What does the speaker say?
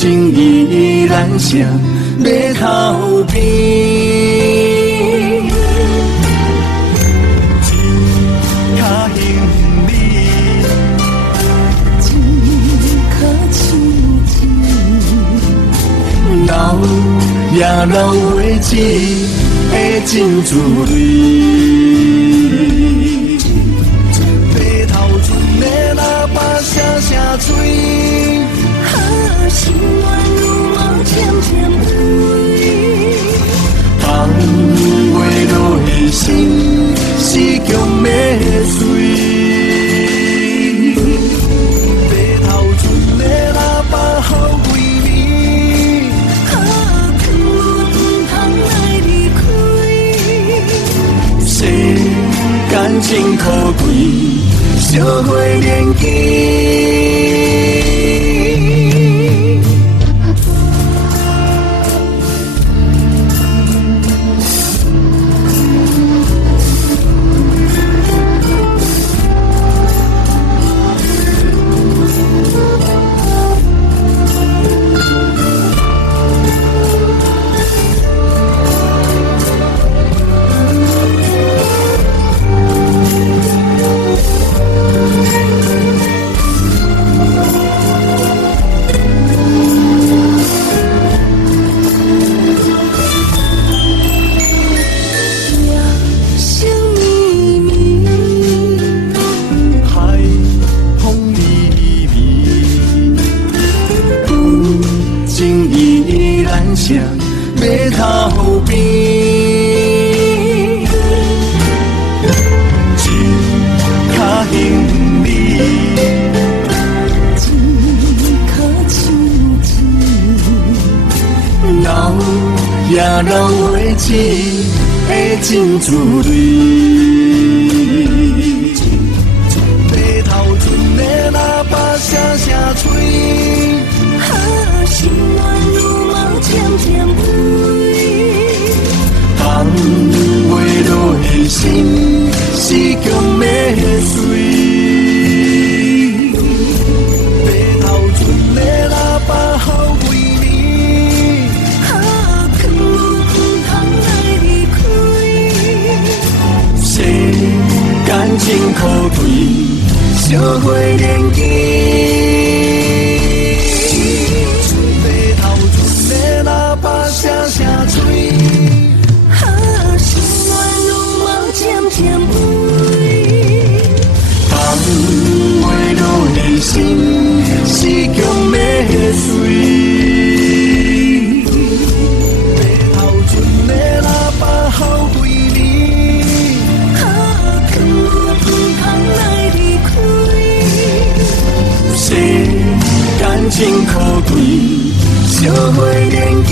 情依然谁要逃避？一脚行李，一颗情情，留也留袂起的真滋味。白头船的喇叭声声吹。心乱如毛渐渐飞，放袂落的心是强要碎。白头船的喇叭好归暝，不通来离开。世间真可贵，小伙年纪。谁要逃避？一脚行李，一颗情情，留也留袂起的真滋味。白头船的喇叭声声吹。心乱如毛渐渐飞，放袂落的心是强要碎。白头船的喇叭好归暝，不通来离开。世间真可贵，小伙年纪。声声吹，心乱如毛渐渐飞，放袂落的心是强要碎。白头船的喇叭好归暝，不通来离开。世间真可贵。小伙年纪。